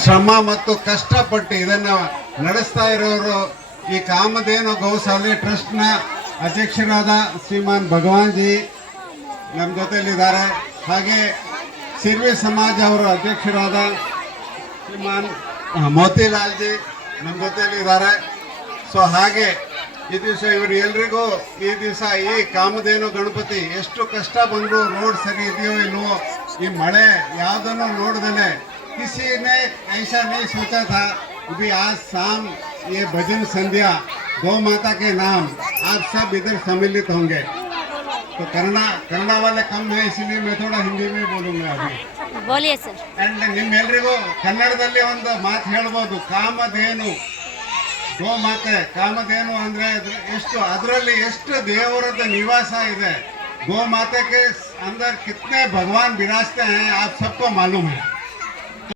ಶ್ರಮ ಮತ್ತು ಕಷ್ಟಪಟ್ಟು ಇದನ್ನು ನಡೆಸ್ತಾ ಇರೋರು ಈ ಕಾಮಧೇನು ಗೌಶಾಲೆ ಟ್ರಸ್ಟ್ನ ಅಧ್ಯಕ್ಷರಾದ ಶ್ರೀಮಾನ್ ಭಗವಾನ್ ಜಿ ನಮ್ಮ ಜೊತೆಯಲ್ಲಿದ್ದಾರೆ. ಹಾಗೆ ಸಿರ್ವಿ ಸಮಾಜ ಅವರ ಅಧ್ಯಕ್ಷರಾದ ಶ್ರೀಮಾನ್ ಮೋತಿಲಾಲ್ ಜಿ ನಮ್ಮ ಜೊತೆಯಲ್ಲಿದ್ದಾರೆ. ಸೊ ಹಾಗೆ ಈ ದಿವಸ ಇವರು ಎಲ್ರಿಗೂ ಈ ದಿವಸ ಈ ಕಾಮಧೇನು ಗಣಪತಿ ಎಷ್ಟು ಕಷ್ಟ ಬಂದರೂ ರೋಡ್ ಸರಿ ಇದೆಯೋ ಇಲ್ವೋ, ಈ ಮಳೆ ಯಾವುದನ್ನು ನೋಡ್ದೇನೆ किसी ने ऐसा नहीं सोचा था कि आज शाम ये भजन संध्या गौ माता के नाम आप सब इधर सम्मिलित होंगे. तो कन्नड़ा वाले कम है, इसलिए मैं थोड़ा हिंदी में बोलूँगा अभी. बोलिए सर. एंड ನಿಮ್ಮೆಲ್ಲರಿಗೂ ಕನ್ನಡದಲ್ಲಿ ಒಂದು ಮಾತು ಹೇಳ್ಬೋದು. ಕಾಮಧೇನು ಗೋ ಮಾತೆ, ಕಾಮಧೇನು ಅಂದರೆ ಅದರಲ್ಲಿ ಎಷ್ಟು ದೇವರದ ನಿವಾಸ ಇದೆ. गौ माता के अंदर कितने भगवान विराजते हैं आप सबको मालूम है.